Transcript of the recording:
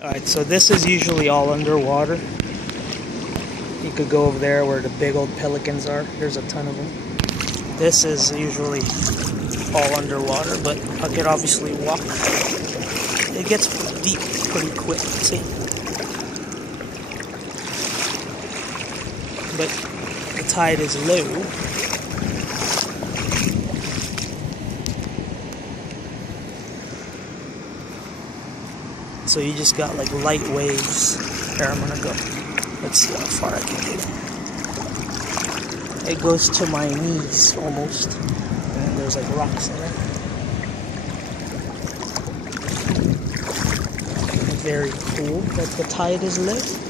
Alright, so this is usually all underwater. You could go over there where the big old pelicans are. There's a ton of them. This is usually all underwater, but I could obviously walk. It gets deep pretty quick, see? But the tide is low. So you just got like light waves. There, I'm gonna go. Let's see how far I can get. It goes to my knees almost. And then there's like rocks in it. Very cool that the tide is low.